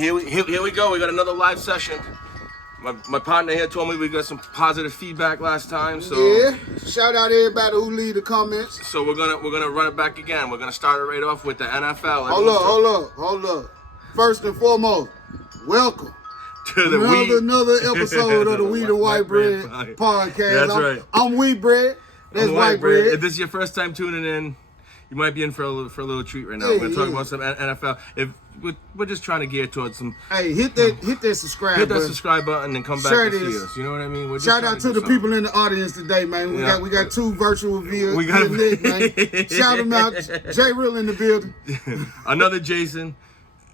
here we go. We got another live session. My partner here told me we got some positive feedback last time, so yeah. Shout out everybody who leave the comments. So we're gonna run it back again. We're gonna start it right off with the NFL. Hold up. First and foremost, welcome to another episode of the Wheat and White Bread podcast. That's right. I'm Wheat Bread. That's White Bread. If this is your first time tuning in, you might be in for a little treat right now. We're gonna talk about some NFL. We're just trying to gear towards some. Hey, hit that subscribe button. Hit that subscribe button and come back and see us. You know what I mean? Shout out to the people in the audience today, man. We got two virtual viewers. We got Nick, man. Shout them out. Jay Real in the building. Another Jason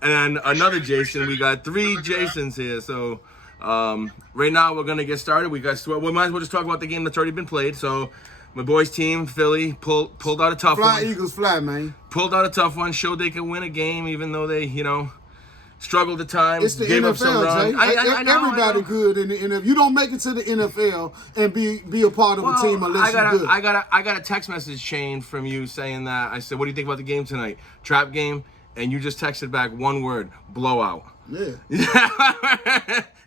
and another Jason. We got three Jasons here. So right now we're gonna get started. We might as well just talk about the game that's already been played. So. My boys' team, Philly, pulled out a tough one. Fly Eagles fly, man. Pulled out a tough one. Showed they could win a game, even though they, struggled at times. It's the gave NFL, up some runs. Jay. Everybody good in the NFL. You don't make it to the NFL and be a part of a team unless you're good. I got a text message chain from you saying that. I said, "What do you think about the game tonight? Trap game?" And you just texted back one word: blowout. Yeah.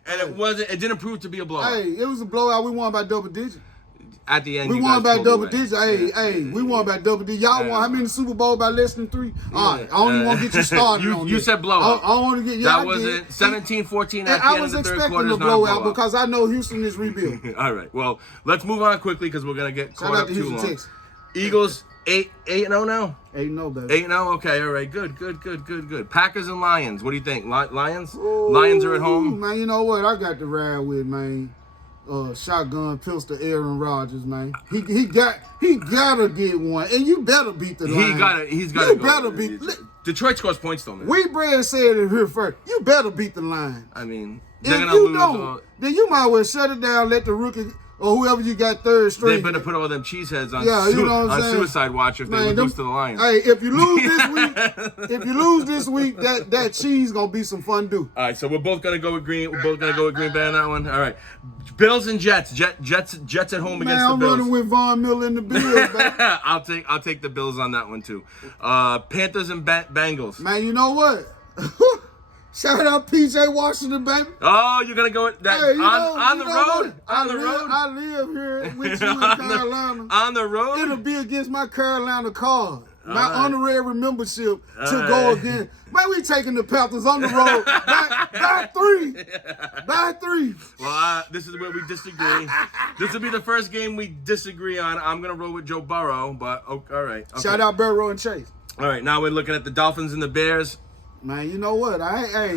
And it didn't prove to be a blowout. Hey, it was a blowout. We won by double digits. At the end, we won by double digits. Hey, we won by double digits. Y'all won how many Super Bowl by less than 3? All right, I don't even want to get you started on you this. said blowout. I don't want to get. That was it. 17-14 at the end of the third quarter. I was expecting a blowout because I know Houston is rebuilding. All right, well, let's move on quickly because we're gonna get caught up too long. Texas. Eagles 8-0 now. 8-0, baby. 8-0. Okay, all right, good. Packers and Lions. What do you think? Lions? Lions are at home. Man, you know what? I got to ride with, man. Shotgun pistol Aaron Rodgers, man. He gotta get one, and you better beat the Lions. He's gotta. You better beat. Detroit scores points though, man. Wheat Bread said it here first. You better beat the Lions. I mean, if you don't, then you might well shut it down. Let the rookie or whoever you got third string. They better put all them cheeseheads on, on suicide watch if they lose to the Lions. Hey, if you lose this week, that cheese gonna be some fun do. All right, so we're both gonna go with Green. We're both gonna go with Green Bay on that one. All right, Bills and Jets. Jets at home against the Bills. I'm running with Von Miller in the Bills, man. I'll take the Bills on that one too. Panthers and Bengals. Man, you know what? Shout out PJ Washington, baby. Oh, you're gonna go with that on the road? On the road? I live here with you in Carolina. On the road? It'll be against my Carolina card. My honorary membership to go again. Man, we taking the Panthers on the road by 3. By 3. Well, this is where we disagree. This will be the first game we disagree on. I'm gonna roll with Joe Burrow, but all right. Okay. Shout out Burrow and Chase. All right, now we're looking at the Dolphins and the Bears. Man, you know what? I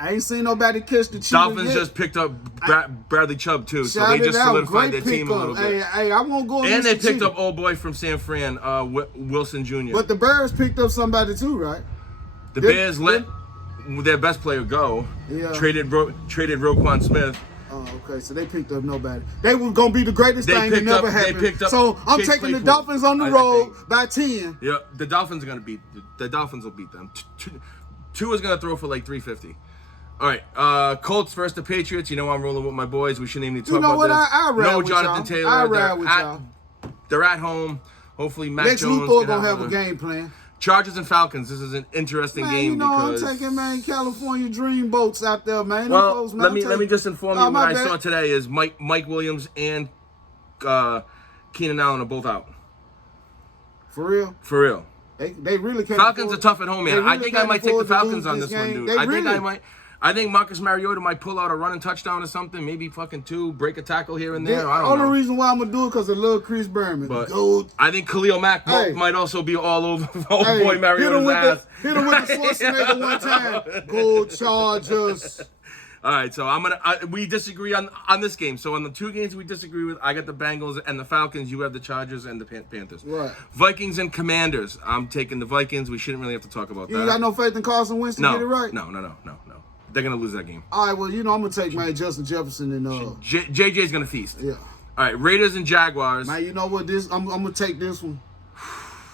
ain't seen nobody catch the cheetah Dolphins yet. just picked up Bradley Chubb too, so they just solidified their team a little bit. Hey, I won't go. And they picked up old boy from San Fran, Wilson Jr. But the Bears picked up somebody too, right? The Bears let their best player go. Yeah. Traded Roquan Smith. Oh, okay. So they picked up nobody. They were gonna be the greatest thing that never happened. So I'm taking the Dolphins on the road by 10. Yeah, the Dolphins are gonna beat. The Dolphins will beat them. Tua's gonna throw for like 350. All right, Colts versus the Patriots. You know I'm rolling with my boys. We shouldn't even talk about this. I ride no with Jonathan y'all. Taylor. I ride with y'all. They're at home. Hopefully Mac Lex Jones Luthor gonna have a game plan. Chargers and Falcons. This is an interesting game because I'm taking California dream boats out there, man. Well, let me just inform you what I saw today is Mike Williams and Keenan Allen are both out. For real? For real. They really can't. Falcons are tough at home, man. I think I might take the Falcons on this one, dude. I think Marcus Mariota might pull out a running touchdown or something, maybe fucking 2, break a tackle here and there. I don't know. Only reason why I'm gonna do it because I love Chris Berman. But I think Khalil Mack might also be all over boy Mariota's ass. Hit him with the Schwarzenegger one time. Go Chargers. All right, so we disagree on this game. So on the 2 games we disagree with, I got the Bengals and the Falcons. You have the Chargers and the Panthers. Right. Vikings and Commanders. I'm taking the Vikings. We shouldn't really have to talk about that. You got no faith in Carson Wentz to get it right? No. They're gonna lose that game. All right, well, I'm gonna take Justin Jefferson and JJ's gonna feast. Yeah. All right, Raiders and Jaguars. Man, you know what? I'm gonna take this one.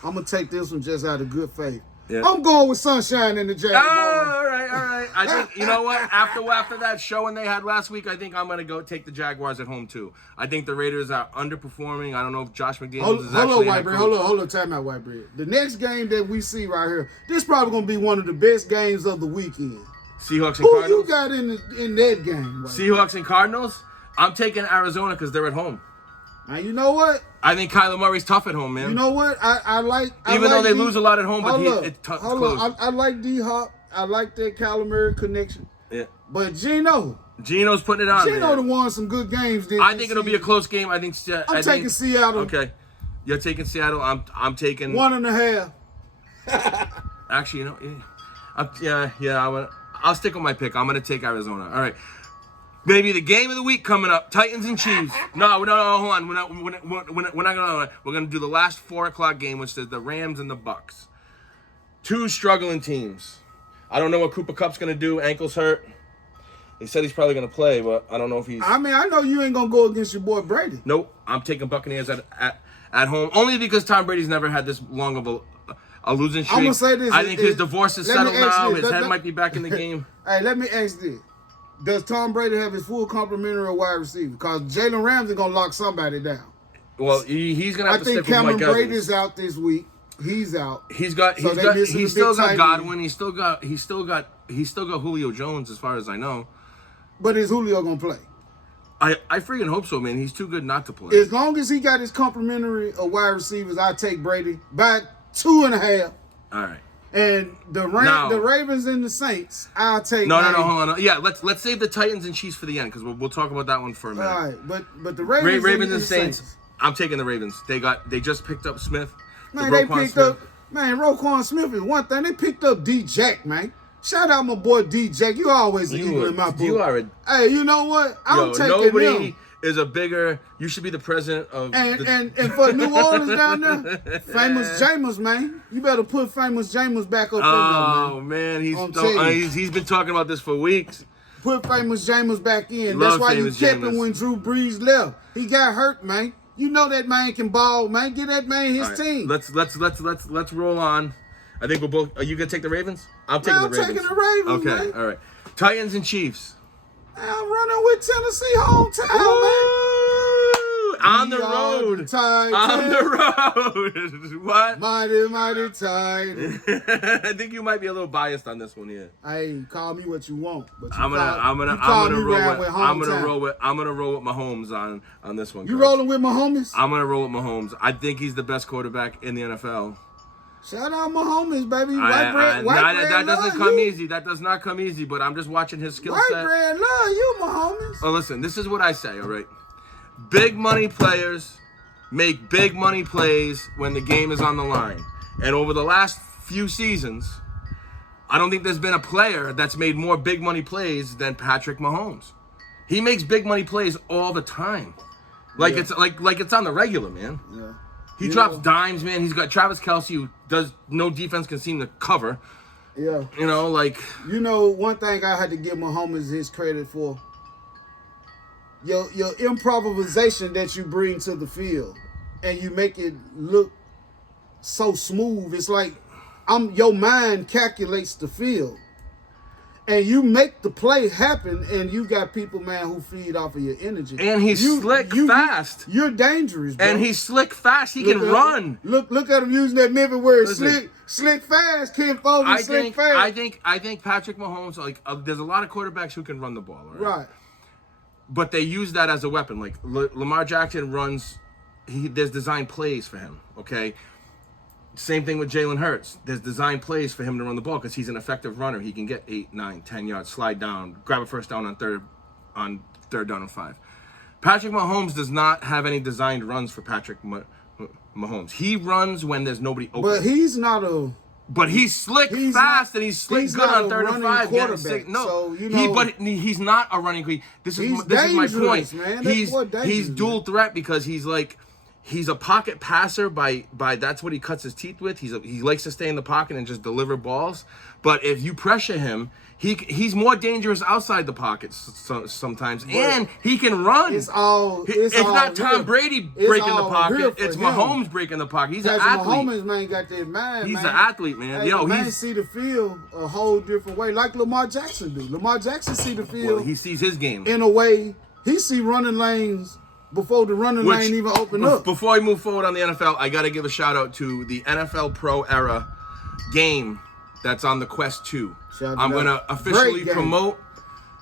I'm gonna take this one just out of good faith. Yeah. I'm going with Sunshine in the Jaguars. All right. I think you know what? After that showing they had last week, I think I'm gonna go take the Jaguars at home too. I think the Raiders are underperforming. I don't know if Josh McDaniels is actually. Hold on, time out, White Bread. The next game that we see right here, this is probably gonna be one of the best games of the weekend. Seahawks and Who Cardinals. you got in that game? Right? Seahawks and Cardinals. I'm taking Arizona because they're at home. Now you know what? I think Kyler Murray's tough at home, man. You know what? I like. Even though they lose a lot at home, but it's close. I like D-Hop. I like that Kyler Murray connection. Yeah. But Geno's putting it on. Geno done won some good games. I think it'll be a close game. I'm taking Seattle. Okay. You're taking Seattle. I'm taking 1.5. Actually, I'll stick with my pick. I'm gonna take Arizona. All right. Maybe the game of the week coming up: Titans and Chiefs. No, hold on. We're not gonna. We're gonna do the last 4:00 game, which is the Rams and the Bucks. Two struggling teams. I don't know what Cooper Kupp's gonna do. Ankle's hurt. He said he's probably gonna play, but I don't know if he's. I mean, I know you ain't gonna go against your boy Brady. Nope. I'm taking Buccaneers at home only because Tom Brady's never had this long of a losing streak. I'm gonna say this. I think his divorce is settled now. His head might be back in the game. Hey, let me ask this. Does Tom Brady have his full complementary of wide receiver? Because Jalen Ramsey going to lock somebody down. Well, he's going to have to stick with Cameron Mike Evans. Brady's out this week. He's out. He's still got Godwin. He's still got Julio Jones as far as I know. But is Julio going to play? I freaking hope so, man. He's too good not to play. As long as he got his complementary of wide receivers, I take Brady by 2.5. All right. And the Ravens and the Saints, I'll take. No, hold on. Yeah, let's save the Titans and Chiefs for the end because we'll talk about that one for a minute. All right, but the Ravens and Saints. I'm taking the Ravens. They just picked up Smith. Roquan Smith is one thing. They picked up D-Jack, man. Shout out my boy D-Jack. You always eagle in my book. Hey, you know what? I'm taking him. Is a bigger. You should be the president of. And for New Orleans down there, Famous Jameis, man. You better put Famous Jameis back up in there, man. Oh man, he's been talking about this for weeks. Put Famous Jameis back in. That's why you kept him when Drew Brees left. He got hurt, man. You know that man can ball, man. Get that man his team. Let's roll on. I think we're both. Are you gonna take the Ravens? I'm taking the Ravens. I'm taking the Ravens. Okay, man. All right. Titans and Chiefs. I'm running with Tennessee hometown, man. On the road. On the road. What? Mighty tight. I think you might be a little biased on this one here. Hey, call me what you want, but I'm gonna roll with Mahomes on this one. You rolling with Mahomes? I'm gonna roll with Mahomes. I think he's the best quarterback in the NFL. Shout out Mahomes, baby. That doesn't come easy. That does not come easy, but I'm just watching his skill set. White bread love you, Mahomes. Oh, listen, this is what I say, all right? Big money players make big money plays when the game is on the line. And over the last few seasons, I don't think there's been a player that's made more big money plays than Patrick Mahomes. He makes big money plays all the time. It's like it's on the regular, man. Yeah. He drops dimes, man. He's got Travis Kelce, who no defense can seem to cover. Yeah. One thing I had to give Mahomes his credit for. Your improvisation that you bring to the field and you make it look so smooth. It's like your mind calculates the field. And you make the play happen, and you got people, man, who feed off of your energy. And he's slick fast. You're dangerous, bro. And he's slick fast. He can run. Look at him using that Memphis word, slick fast. Ken Fogle, slick fast. I think Patrick Mahomes, there's a lot of quarterbacks who can run the ball, right? But they use that as a weapon. Like Lamar Jackson runs, there's designed plays for him, okay? Same thing with Jalen Hurts. There's design plays for him to run the ball because he's an effective runner. He can get 8, 9, 10 yards, slide down, grab a first down on third down and 5. Patrick Mahomes does not have any designed runs for Patrick Mahomes. He runs when there's nobody open. But he's not a. But he's slick fast and he's slick good on 3rd and 5. No, he's not a running. This is my point. Man. He's dual threat because he's a pocket passer by that's what he cuts his teeth with. He likes to stay in the pocket and just deliver balls. But if you pressure him, he's more dangerous outside the pocket sometimes, and he can run. It's not Tom Brady breaking the pocket. It's Mahomes breaking the pocket. He's an athlete. Mahomes, man, got that mind. He's an athlete, man. Hey, he see the field a whole different way, like Lamar Jackson do. Lamar Jackson see the field. Well, he sees his game in a way. He see running lanes before the running lane even open up. Before I move forward on the NFL, I got to give a shout out to the NFL Pro Era game that's on the Quest 2. Shout I'm out. going to officially Great game. promote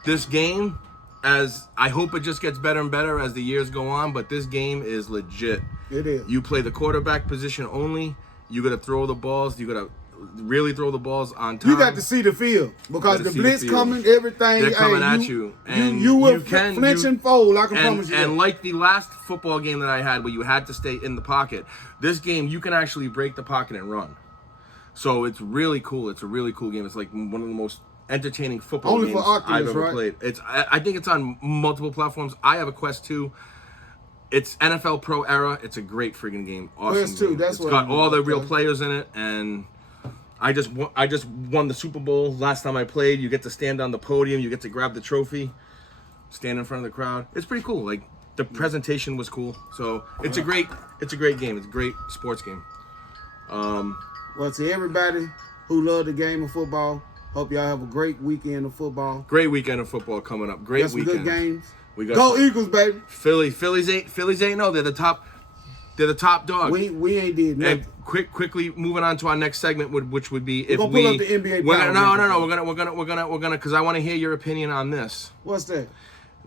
this game, as I hope it just gets better and better as the years go on, but this game is legit. It is. You play the quarterback position only. You got to throw the balls. You got to really throw the balls on time. You got to see the field because the blitz coming, everything. They're coming at you. And you will flinch and fold, I can promise you. And like the last football game that I had where you had to stay in the pocket, this game you can actually break the pocket and run. So it's really cool. It's a really cool game. It's like one of the most entertaining football Only games for Oculus, I've ever right? played. I think it's on multiple platforms. I have a Quest 2. It's NFL Pro era. It's a great freaking game. Awesome Quest 2, game. that's it's what got it all is, the real okay. players in it, and I just won the Super Bowl last time I played. You get to stand on the podium. You get to grab the trophy, stand in front of the crowd. It's pretty cool. Like the presentation was cool. So it's a great game. It's a great sports game. Well, to everybody who love the game of football, hope y'all have a great weekend of football. Great weekend of football coming up. Great Got some weekend. good games. We got Go Eagles, baby. Phillies ain't no. They're the top. They're the top dog. We ain't did nothing. And quickly moving on to our next segment, which would be if gonna we pull up the NBA we're power gonna, no, rankings. we're gonna because I want to hear your opinion on this. What's that?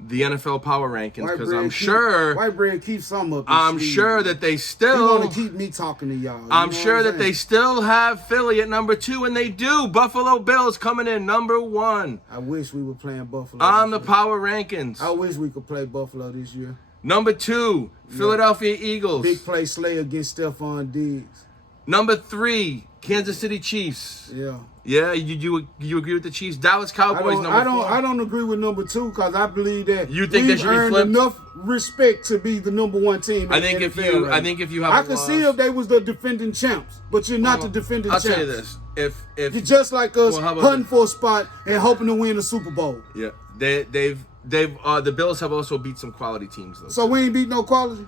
The NFL power rankings, White because bread I'm keep- sure White bread keeps some up. his I'm sleeve. sure that they He still want to keep me talking to y'all. I'm sure that they still have Philly at number 2, and they do. Buffalo Bills coming in number 1 I wish we were playing Buffalo. on the this year. power rankings. I wish we could play Buffalo this year. Number 2, Philadelphia Eagles. Big play Slay against Stephon Diggs. Number 3, Kansas City Chiefs. Yeah. Yeah, you agree with the Chiefs? Dallas Cowboys number 4. I don't agree with number 2 because I believe that You think they we've should be earned flipped? enough respect to be the number 1 team. I in think the if NFL you right I now. think if you have I a could loss, see if they was the defending champs, but you're not the defending I'll champs. tell you this: if You're just like us, Well, how about hunting this? for a spot and hoping to win a Super Bowl. yeah, they've the Bills have also beat some quality teams though. So we ain't beat no quality.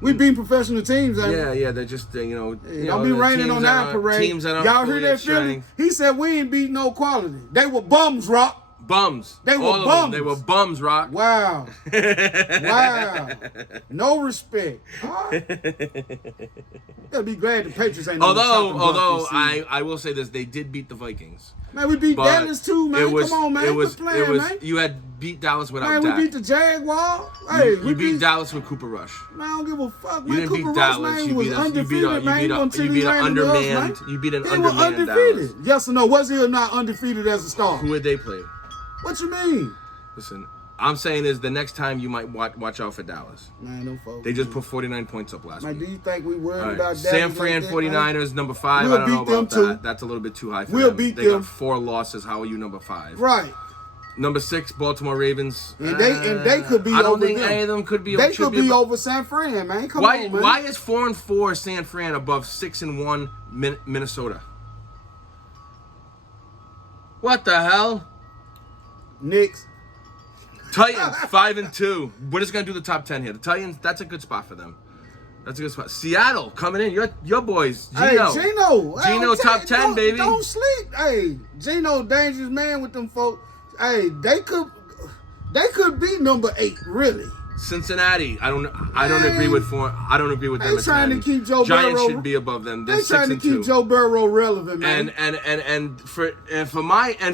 We beat professional teams. Ain't we? Yeah, they're just don't Don't be raining on our parade. Teams that aren't Y'all hear fully that at feeling? strength. He said we ain't beat no quality. They were bums, Rock. Bums. They were All of them. bums. They were bums, Rock. Wow. Wow. No respect. All right. Gotta be glad the Patriots ain't no chopping block Although this season. I will say this, they did beat the Vikings. Man, we beat But Dallas too, man. Come on, man. Quit playing, man. You had beat Dallas without Man, Dak. we beat the Jaguars. Hey, You we beat Dallas with Cooper Rush. Man, I don't give a fuck. You Man, didn't Cooper beat Rush, Dallas. man, You was beat an undefeated, man. Until he ran into us, man. undermanned. You beat an He was undermanned undefeated. Dallas. Yes or no? Was he or not undefeated as a star? Who would they play? What you mean? Listen, I'm saying is the next time you might watch out for Dallas. Man, them folks. They just put 49 points up last Man, week. do you think we worried All right. about San Dallas Fran like that, man? 49ers, number 5. We'll I don't know beat them about too. that. That's a little bit too high for We'll them. beat They them. got 4 losses. How are you number 5? Right. Number 6, Baltimore Ravens. And they could be I don't over think them. any of them could be. They should could be above- over San Fran, man. Come Why? on, man. Why is 4-4 San Fran above 6-1 Minnesota? What the hell? Knicks. Titans 5-2. We're just gonna do the top 10 here. The Titans. That's a good spot for them. That's a good spot. Seattle coming in. Your boys. Gino. Hey, Gino. Hey, Gino I'm top telling- 10, baby. Don't sleep. Hey, Gino, dangerous man with them folks. Hey, they could be number 8, really. Cincinnati. I don't agree with I don't agree with them. They at trying 10. to keep Joe Giants Burrow. should be above them. They're They trying to 6-2. keep Joe Burrow relevant, man. And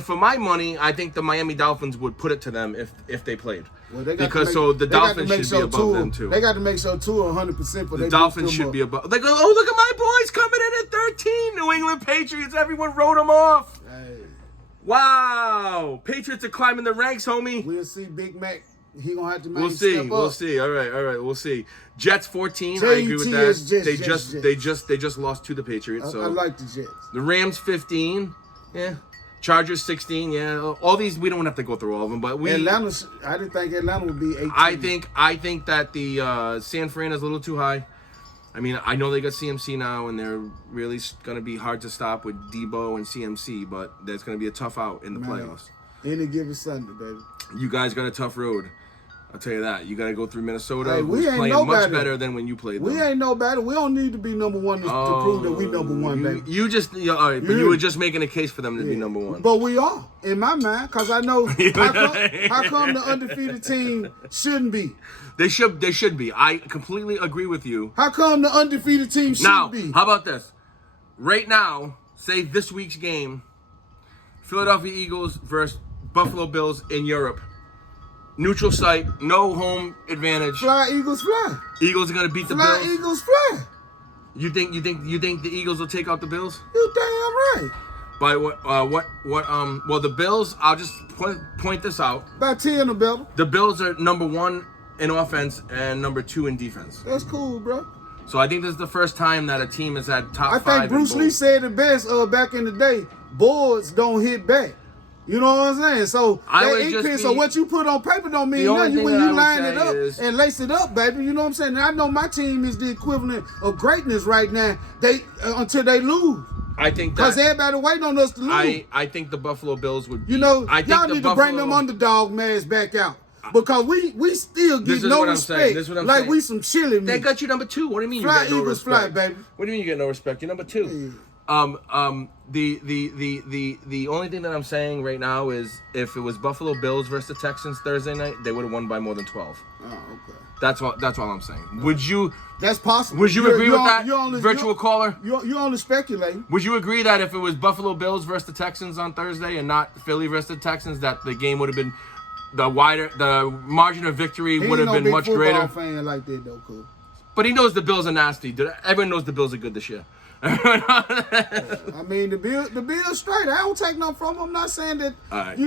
for my money, I think the Miami Dolphins would put it to them if they played. Well, they got because to so make- the they got to Dolphins make should sure be above them too. They got to make sure 100% for The they Dolphins boost them should up. be above. They go, oh, look at my boys coming in at 13. New England Patriots. Everyone wrote them off. Hey, Wow. Patriots are climbing the ranks, homie. we'll see Big Mac. He gonna have to maybe We'll see. step We'll up. see. All right. We'll see. Jets 14. I agree with JTS, that. Jets. They just lost to the Patriots. So I like the Jets. the Rams 15. Yeah. Chargers 16. Yeah. All these we don't have to go through all of them, but we. Atlanta. I didn't think Atlanta would be 18. I think that the San Fran is a little too high. I mean, I know they got CMC now, and they're really going to be hard to stop with Debo and CMC, but there's going to be a tough out in the playoffs. Any given Sunday, baby. You guys got a tough road. I'll tell you that. You got to go through Minnesota, Hey, we who's ain't playing no much better. better than when you played them. We ain't no better. We don't need to be number 1 to prove that we number 1, baby. You just, all right, but you were just making a case for them to be number 1. But we are, in my mind, because I know how come the undefeated team shouldn't be. They should be. I completely agree with you. How come the undefeated team Now, shouldn't be? how about this? Right now, say this week's game, Philadelphia Eagles versus Buffalo Bills in Europe. Neutral site, no home advantage. Fly, Eagles, fly. Eagles are gonna beat the Fly, Bills. Eagles, fly. You think the Eagles will take out the Bills? You damn right. By what? Well, the Bills. I'll just point this out. By 10 or better. The Bills are number 1 in offense and number 2 in defense. That's cool, bro. So I think this is the first time that a team has had top 5. I think Bruce Lee said it best back in the day. Boards don't hit back. You know what I'm saying? So so what you put on paper don't mean nothing. When you line it up and lace it up, baby, you know what I'm saying? And I know my team is the equivalent of greatness right now. Until they lose. I think because everybody waiting on us to lose. I think the Buffalo Bills would. Y'all need to bring them underdog masks back out. Because we still get no respect. This is what I'm saying. We some chili meat. They got you number 2. What do you mean fly, you get no Eagles, respect? fly, baby. What do you mean you get no respect? You're number 2. Yeah. The only thing that I'm saying right now is if it was Buffalo Bills versus the Texans Thursday night, they would have won by more than 12. Oh, okay. That's all I'm saying. Would you? That's possible. Would you agree with that, virtual caller? You only speculating. Would you agree that if it was Buffalo Bills versus the Texans on Thursday and not Philly versus the Texans, that the game would have been the margin of victory would have been much greater? Fan like that though, cool. But he knows the Bills are nasty. Everyone knows the Bills are good this year. I mean, the Bills straight. I don't take nothing from them. I'm not saying that. Right.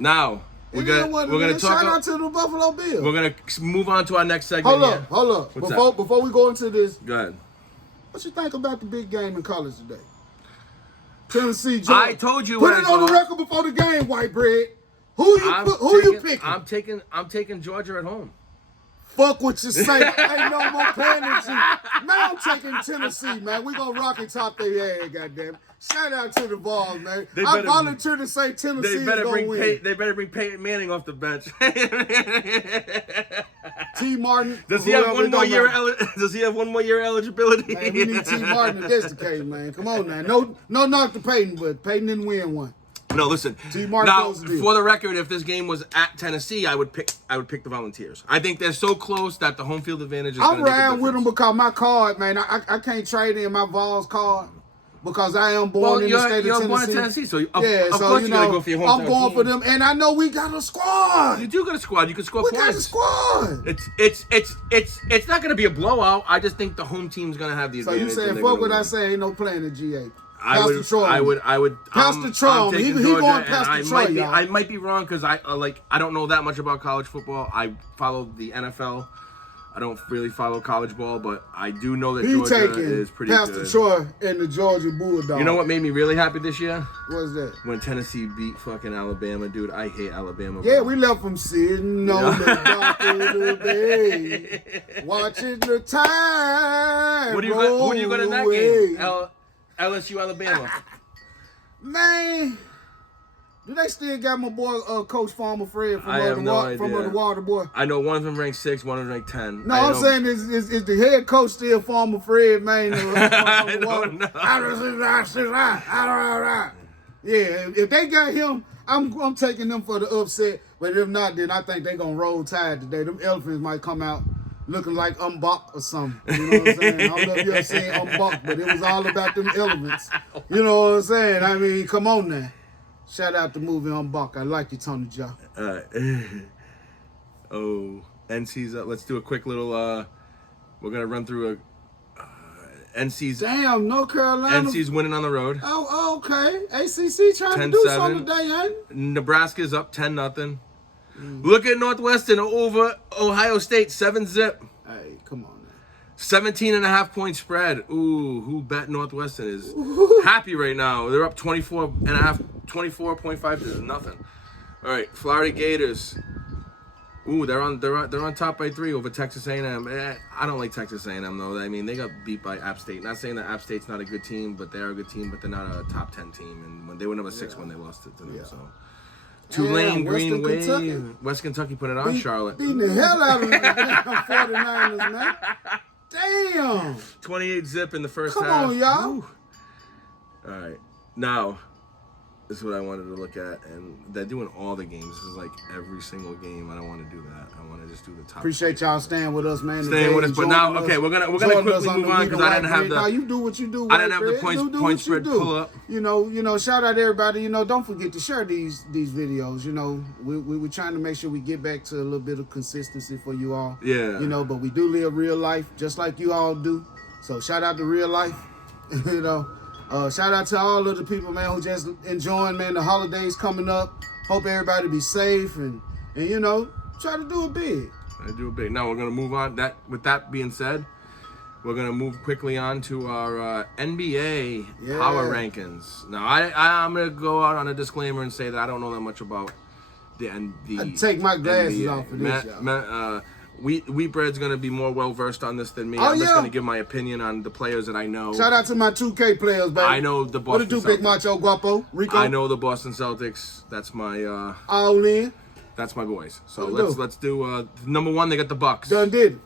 Now we're gonna talk. Shout out to the Buffalo Bills. We're gonna move on to our next segment. Hold up. Before we go into this, go ahead. What you think about the big game in college today? Tennessee, Georgia. I told you. Put it on the record before the game, white bread. Who you picking? I'm taking Georgia at home. Fuck what you say. Ain't no more playing than you. Man, I'm taking Tennessee, man. We gonna rock and top their ass, goddamn. Shout out to the Vols, man. I volunteer to say Tennessee is gonna win. They better bring Peyton Manning off the bench. T. Martin. Does he have one more year? Does he have one more year eligibility? Man, we need T. Martin if that's the case, man. Come on now. No knock to Peyton, but Peyton didn't win one. No, listen. Now, for the record, if this game was at Tennessee, I would pick the Volunteers. I think they're so close that the home field advantage is going to make a difference. I'm riding with them because my card, man, I can't trade in my Vols card because I am born in the state of Tennessee. You're born in Tennessee, so of course you're going to go for your hometown I'm going for them, and I know we got a squad. You do got a squad. You can score points. We got a squad. It's not going to be a blowout. I just think the home team's going to have the advantage. So you saying fuck what I say? Ain't no playing in GA. I would. Pastor Troy. He going Pastor Troy. I might be wrong because I don't know that much about college football. I follow the NFL. I don't really follow college ball, but I do know that Georgia is pretty good. Pastor Troy and the Georgia Bulldogs. You know what made me really happy this year? What's that? When Tennessee beat fucking Alabama, dude. I hate Alabama. Yeah, we left them sitting on the dock of the bay, watching the tide. Who do you got in that game? LSU, Alabama. Man, do they still got my boy, Coach Farmer Fred from the Water Boy? I know one of them ranked 6, one of them ranked 10. No, I'm saying is the head coach still Farmer Fred, man? I don't know. Yeah, if they got him, I'm taking them for the upset. But if not, then I think they're gonna roll tide today. Them elephants might come out looking like Umbok or something. You know what I'm saying? I don't know if you ever seen Umbok, but it was all about them elements. You know what I'm saying? I mean, come on now. Shout out the movie Umbok. I like you, Tony Joe. NC's up. Let's do a quick little, we're going to run through NC's. Damn, North Carolina. NC's winning on the road. Oh, okay. ACC trying to do something today, ain't it? Nebraska's up 10-0. Look at Northwestern over Ohio State, 7-0. Hey, come on now. 17.5 point spread. Ooh, who bet Northwestern is happy right now. They're up 24.5 to nothing. All right, Florida Gators. Ooh, they're on top by 3 over Texas A&M. I don't like Texas A&M though. I mean, they got beat by App State. Not saying that App State's not a good team, but they are a good team. But they're not a top 10 team. And when they were number 6 when they lost it to them. Yeah. So. Tulane, Green Wave, West Kentucky put it on Charlotte. Beating the hell out of the 49ers, man. Damn. 28 zip in the first half. Come on, y'all. Woo. All right. Now, This is what I wanted to look at, and they're doing all the games. This is like every single game. I don't want to do that. I want to just do the top. Appreciate y'all staying with us, man. Staying with us, but now, okay, we're gonna quickly move on because I didn't have the. Now you do what you do. I didn't have the point spread pull up. You know. Shout out to everybody. You know, don't forget to share these videos. You know, we're trying to make sure we get back to a little bit of consistency for you all. Yeah. You know, but we do live real life just like you all do. So shout out to real life. You know. Shout out to all of the people, man, who just enjoying, man, the holidays coming up. Hope everybody be safe and you know, try to do it big. Now we're gonna move on. With that being said, we're gonna move quickly on to our NBA power rankings. Now I'm gonna go out on a disclaimer and say that I don't know that much about the I take my glasses NBA. off for this, y'all. Wheatbread's gonna be more well versed on this than me. I'm just gonna give my opinion on the players that I know. Shout out to my 2K players, baby. I know the Boston. What to do, Celtics. Big Macho Guapo? Rico? I know the Boston Celtics. That's my all in. That's my boys. So let's do number one. They got the Bucks. Done did.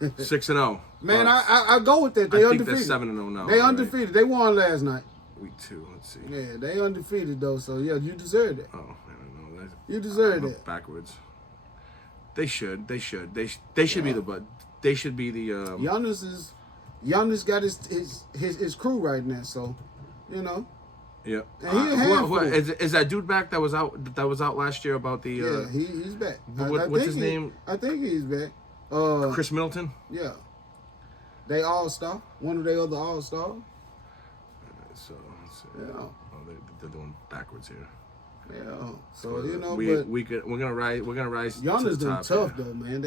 6-0. Man, I go with that. They undefeated. They're 7-0 now. They undefeated. Right? They won last night. Week 2. Let's see. Yeah, they undefeated though. So yeah, you deserve it. Oh, I don't know. You deserve it. Backwards. They should be the bud. They should be the. Giannis got his crew right now, so you know. Yeah. And is that dude back that was out last year about the? Yeah, he's back. What's his name? I think he's back. Chris Middleton. Yeah. They all-star. One of their other all-stars. So yeah. Oh, they're doing backwards here. Yeah. So you know, we're gonna rise. Giannis to the top tough though, man.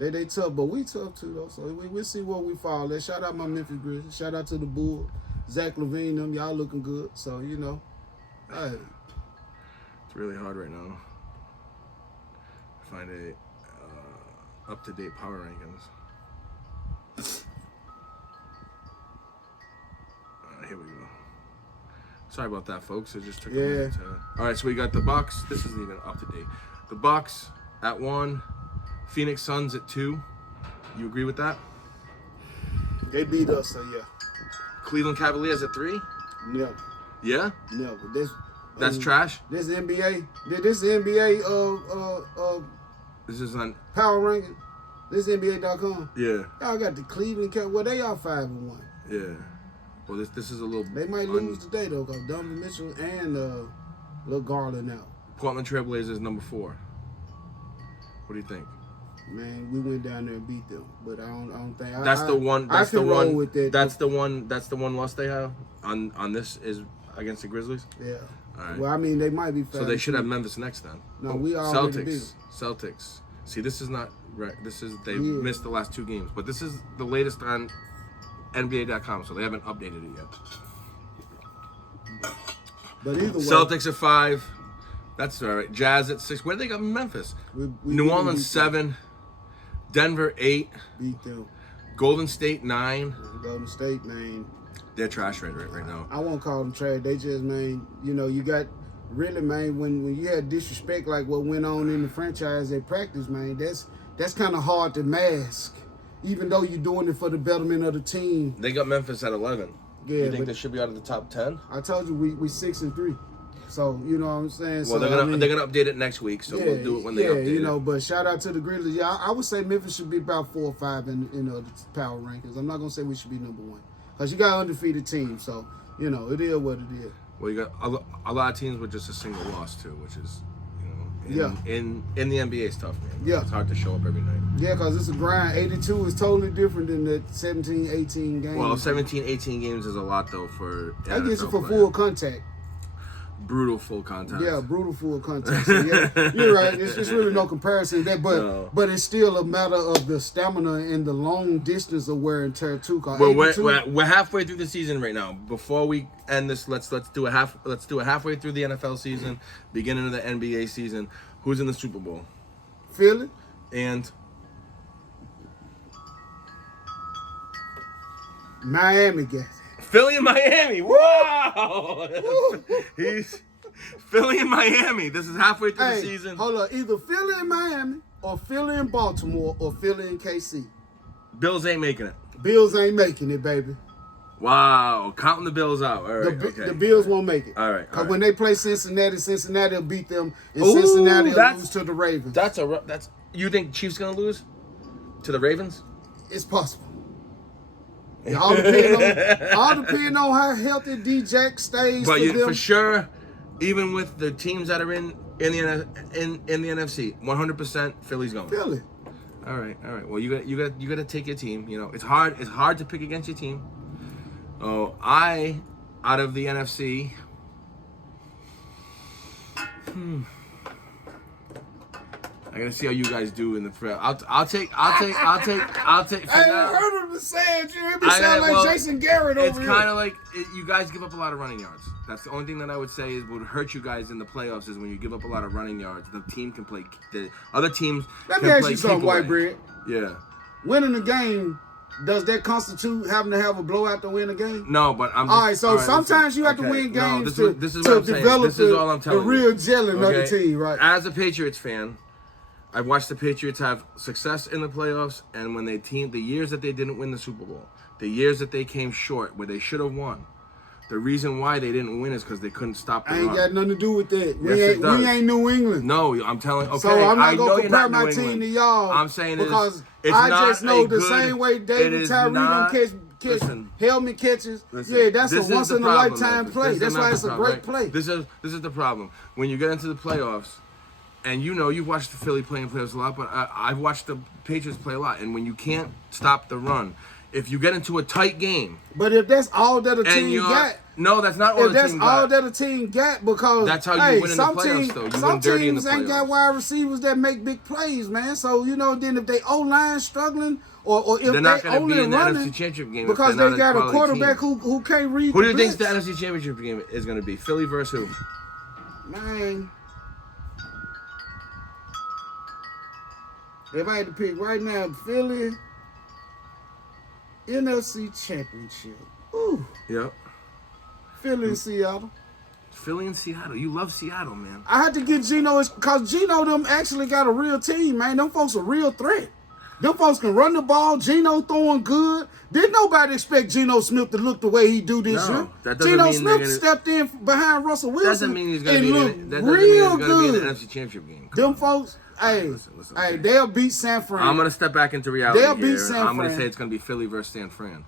They tough, but we tough too though. So we'll see where we fall. Let's shout out my Memphis Grizzlies. Shout out to the Bulls, Zach LaVine, them y'all looking good. So you know, hey. It's really hard right now. Find a up-to-date power rankings. Here we go. Sorry about that, folks. It just took a minute. All right, so we got the Bucks. This isn't even up to date. The Bucks at 1, Phoenix Suns at 2. You agree with that? They beat us, so yeah. Cleveland Cavaliers at 3. Never. Yeah. Never. That's trash. This NBA. This NBA. This is on power ranking. This NBA.com. Yeah. Y'all got the Cleveland Cavaliers. Well, they are 5-1. Yeah. Well, this is a little. They might lose today though, because Donovan Mitchell and Lil Garland out. Portland Trailblazers number 4. What do you think? Man, we went down there and beat them, but I don't think that's the one. That's the one. With that. That's the one. That's the one loss they have on this is against the Grizzlies. Yeah. All right. Well, I mean, they might be. So they should have Memphis next then. No, we already beat them. Celtics. See, this is not right. They missed the last 2 games, but this is the latest on NBA.com, so they haven't updated it yet. But either way, Celtics at 5. That's all right. Jazz at 6. Where do they got Memphis? New Orleans 7. Denver 8. Beat them. Golden State 9. Golden State, man. They're trash right now. I won't call them trash. They just, man, you know, you got really, man, when you had disrespect like what went on in the franchise at practice, man, that's kind of hard to mask. Even though you're doing it for the betterment of the team. They got Memphis at 11. Yeah, you think they should be out of the top 10? I told you we 6-3. So you know what I'm saying. Well, so, they're gonna update it next week, so we'll do it when they update you know. it. But shout out to the Grizzlies. Yeah, I would say Memphis should be about 4 or 5 in the power rankings. I'm not gonna say we should be number 1 because you got an undefeated team. So you know it is what it is. Well, you got a lot of teams with just a single loss too, which is. In the NBA is tough, man. Yeah. It's hard to show up every night. Yeah, because it's a grind. 82 is totally different than the 17, 18 games. Well, 17, 18 games is a lot, though, for that gets you for full contact. Brutal full contact. Yeah, brutal full contact. So, yeah, you're right. It's really no comparison to that, but it's still a matter of the stamina and the long distance of wear and tear too. Well, we're halfway through the season right now. Before we end this, let's do a halfway through the NFL season, beginning of the NBA season. Who's in the Super Bowl? Philly and Miami got it. Philly and Miami. Wow. He's Philly and Miami. This is halfway through the season. Hold on. Either Philly and Miami or Philly and Baltimore or Philly and KC. Bills ain't making it. Bills ain't making it, baby. Wow, counting the Bills out. All right, okay. The Bills won't make it. All right. Because when they play Cincinnati, Cincinnati will beat them, and Cincinnati will lose to the Ravens. That's. You think Chiefs gonna lose to the Ravens? It's possible. All depending on how healthy D-Jack stays. But for them. for sure, even with the teams that are in the NFC, 100% Philly's going. Philly. All right. Well, you got to take your team. You know, it's hard to pick against your team. Oh, out of the NFC. I gotta see how you guys do in the prep. I'll take. I ain't heard him say it. You hear me sound like Jason Garrett over here. It's kind of like you guys give up a lot of running yards. That's the only thing that I would say would hurt you guys in the playoffs is when you give up a lot of running yards. The team can play. The other teams. Let me ask you something, White Bread. Yeah. Winning the game. Does that constitute having to have a blowout to win a game? No, but I'm. All right, so sometimes you have to win games to develop the real gelling of the team, right? As a Patriots fan, I've watched the Patriots have success in the playoffs, and when the years that they didn't win the Super Bowl, the years that they came short where they should have won, the reason why they didn't win is because they couldn't stop the run. Got nothing to do with that. We ain't New England. No, I'm telling. Okay, so I'm not gonna compare my team to y'all. I'm saying because I just know the same way David Tyree don't catch helmet catches. Yeah, that's a once in a lifetime play. That's why it's a great play. This is the problem when you get into the playoffs. And you've watched the Philly play in playoffs a lot, but I've watched the Patriots play a lot. And when you can't stop the run, if you get into a tight game. But if that's all that a team got. No, that's not all the team got. If that's all that a team got, because that's how you win in the playoffs, though. You win dirty in the playoffs. Some teams ain't got wide receivers that make big plays, man. So, then if they O-line struggling, or if they're not they going to be in the running, NFC Championship game because they got a quarterback who can't read Who do you think the NFC Championship game is going to be? Philly versus who? Man. If I had to pick right now, Philly, NFC Championship. Ooh. Yep. Philly and Seattle. Philly and Seattle. You love Seattle, man. I had to get Geno, because Geno them actually got a real team, man. Them folks a real threat. Them folks can run the ball. Geno throwing good. Didn't nobody expect Geno Smith to look the way he do this year. Geno Smith stepped in behind Russell Wilson. Doesn't mean he's going to be in the NFC Championship game. Them folks, listen, they'll beat San Fran. I'm going to step back into reality. They'll beat San Fran. I'm going to say it's going to be Philly versus San Fran.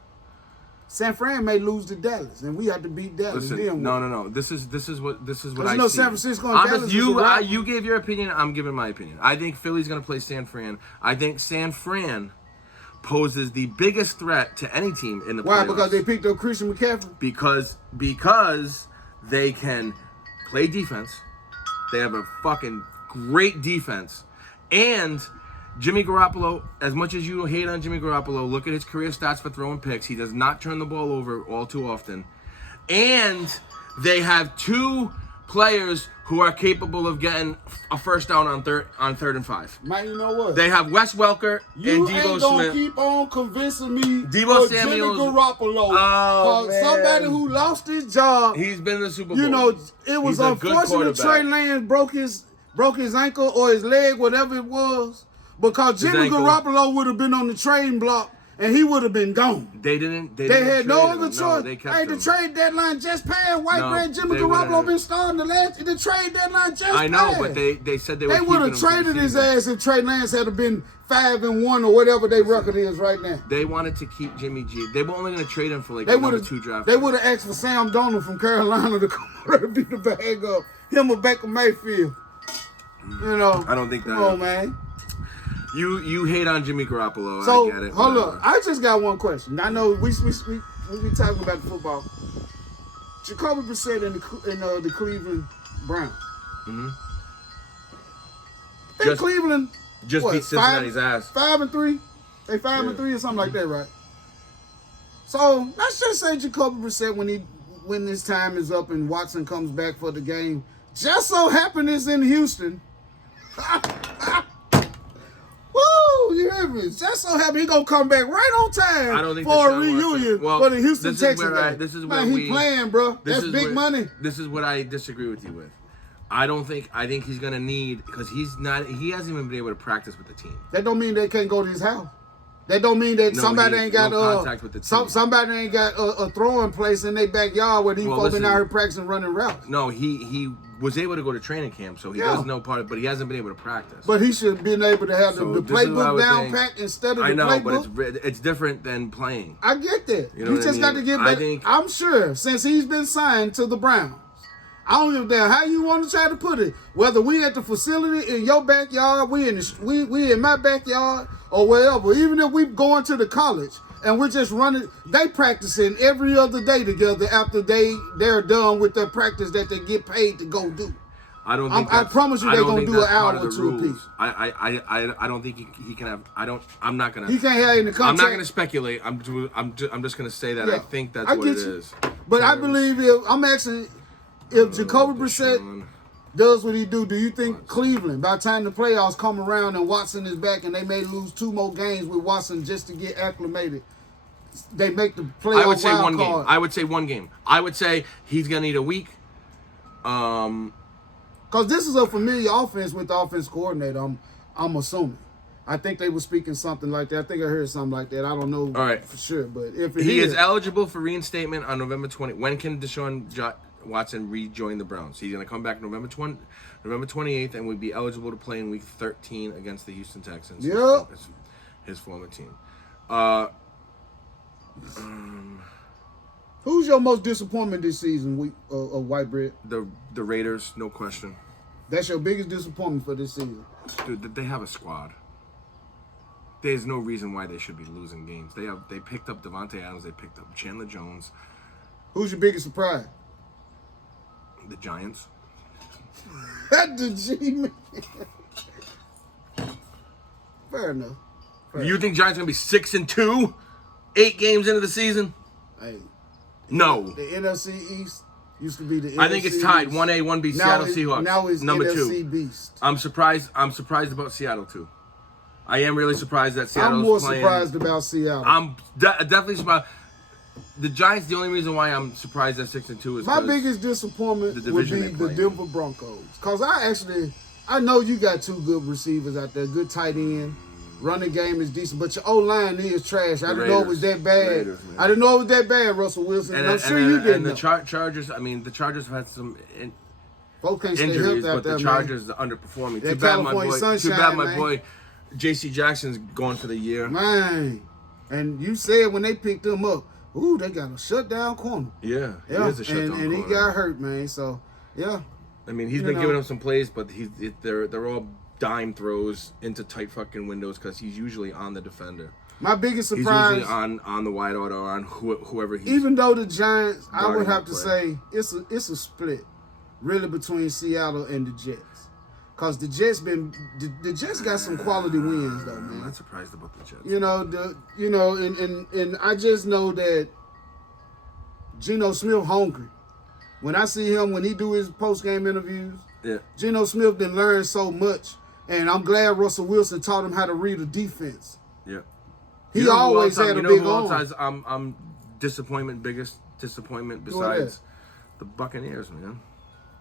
San Fran may lose to Dallas, and we have to beat Dallas. Listen, no. This is what I see. San Francisco and Dallas. You gave your opinion. I'm giving my opinion. I think Philly's going to play San Fran. I think San poses the biggest threat to any team in the playoffs. Why? Because they picked up Christian McCaffrey? Because they can play defense. They have a fucking great defense. And Jimmy Garoppolo, as much as you hate on Jimmy Garoppolo, look at his career stats for throwing picks. He does not turn the ball over all too often. And they have two players who are capable of getting a first down on third and 5. Man, you know what? They have Wes Welker and Deebo Smith. You ain't gonna keep on convincing me Deebo Samuels. Jimmy Garoppolo. Somebody who lost his job. He's been in the Super Bowl. It was unfortunate Trey Lance broke his ankle or his leg, whatever it was. Because Jimmy Garoppolo would have been on the trading block and he would have been gone. They had no other choice. No, they kept him. The trade deadline just passed. Jimmy Garoppolo been starting the trade deadline just passed. I know, but they said they would have traded his ass if Trey Lance had been 5-1 or whatever their record is right now. They wanted to keep Jimmy G. They were only going to trade him for like number 2 draft. They would have asked for Sam Darnold from Carolina to come over to beat the bag up. Him or Baker Mayfield. I don't think that. Come on, man. You hate on Jimmy Garoppolo. So, I get it. Hold up. I just got one question. I know we be talking about the football. Jacoby Brissett in the Cleveland Browns. Mm-hmm. Cleveland just beat Cincinnati's ass. 5-3. They 5-3 or something like that, right? So let's just say Jacoby Brissett when his time is up and Watson comes back for the game, just so happen it's in Houston. Woo! You hear me? Just so happy he gonna come back right on time for a reunion for the Houston Texans game. This is where he playing, bro. That's big money. This is what I disagree with you with. I think he's gonna need, because he hasn't even been able to practice with the team. That don't mean they can't go to his house. That don't mean that No, somebody ain't got contact with the team. somebody ain't got a throwing place in their backyard where these folks been out here practicing running routes. No, he was able to go to training camp, so he does know part of it, but he hasn't been able to practice. But he should have been able to have the playbook down packed instead of the playbook. I know, but it's different than playing. I get that. You know what just I mean? got to get back. I'm sure since he's been signed to the Browns, I don't give a damn how you want to try to put it. Whether we at the facility in your backyard, we in my backyard, or wherever. Even if we going to the college and we're just running, they practicing every other day together after they're done with their practice that they get paid to go do. I don't think. I promise you, they're gonna do an hour or two a piece. I don't think he can have. I'm not gonna. He can't have any contract. I'm not gonna speculate. I'm just gonna say that I think that's what it is. But I believe if Jacoby Brissett does what he do you think Cleveland, by the time the playoffs come around and Watson is back and they may lose 2 more games with Watson just to get acclimated, they make the playoff I would say wild one card? game. I would say one game. I would say he's gonna need a week. Because this is a familiar offense with the offense coordinator. I'm assuming. I think they were speaking something like that. I think I heard something like that. I don't know for sure, but if he is eligible for reinstatement on November 20. When can Deshaun Watson rejoin the Browns? He's going to come back November 28th, and would be eligible to play in Week 13 against the Houston Texans. Yep. His former team. Who's your most disappointment this season, of White Bread? The Raiders, no question. That's your biggest disappointment for this season? Dude, they have a squad. There's no reason why they should be losing games. They picked up Devontae Adams. They picked up Chandler Jones. Who's your biggest surprise? The Giants. The G-Man. Fair enough. You think Giants gonna be 6-2, 8 games into the season? Hey, no. The NFC East used to be the NFC I think it's tied. East. 1A, 1B. Seattle Seahawks. Now it's number NFC 2. Beast. I'm surprised about Seattle too. I am really surprised that Seattle's I'm more playing. surprised about Seattle. I'm definitely surprised. The Giants, the only reason why I'm surprised at 6-2 is my biggest disappointment would be the Denver Broncos. Because I know you got 2 good receivers out there, good tight end. Running game is decent, but your O-line is trash. I didn't know it was that bad. I didn't know it was that bad, Russell Wilson. And I'm sure you didn't. And the Chargers, the Chargers have had some folks can't injuries, stay out but there, the Chargers are underperforming. That Too bad my boy J.C. Jackson's gone for the year. Man, and you said when they picked him up, ooh, they got a shutdown corner. Yeah, he is a shutdown corner. And he got hurt, man. So, yeah. He's been giving him some plays, but they're all dime throws into tight fucking windows because he's usually on the defender. My biggest surprise, he's usually on the wide or on whoever he's. Even though the Giants, I would have to say it's a split, really, between Seattle and the Jets. Cause the Jets got some quality wins though, man. I'm not surprised about the Jets. And I just know that Geno Smith hungry. When I see him when he do his post game interviews, Geno Smith been learning so much, and I'm glad Russell Wilson taught him how to read a defense. Yeah, he always had a big arm. I'm biggest disappointment besides the Buccaneers, man.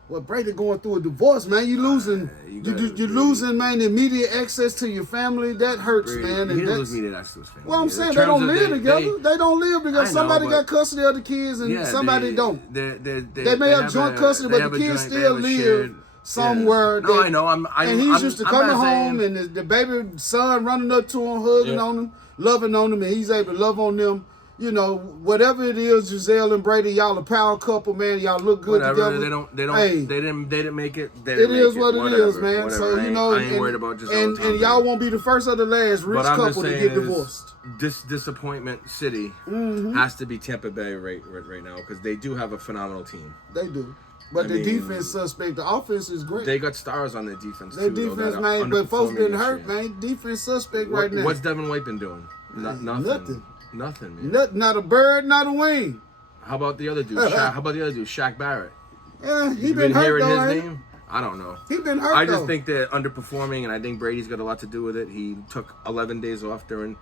Well, Brady going through a divorce, man. You losing, you're losing, man. Immediate access to your family. That hurts, Brady, man. He didn't lose immediate access to his family. Well, I'm saying they don't live together. They don't live together. Somebody got custody of the kids, and somebody don't. They may have joint custody, but the kids still live somewhere. No, I know. And he's used to coming home, and the baby son running up to him, hugging on him, loving on him, and he's able to love on them. Whatever it is, Giselle and Brady, y'all a power couple, man. Y'all look good together. They didn't make it. It is what it is, man. So I ain't worried about Giselle. And y'all won't be the first or the last rich couple to get divorced. This disappointment city has to be Tampa Bay right now because they do have a phenomenal team. They do. But the defense suspect. The offense is great. They got stars on their defense. Their defense, man. But folks been hurt, man. Defense suspect right now. What's Devin White been doing? Nothing. Nothing, man. Not a bird, not a wing. How about the other dude? Shaq Barrett. Yeah, he been hurt hearing though, his name? I don't know. He been hurt. I just think they're underperforming, and I think Brady's got a lot to do with it. He took 11 days off during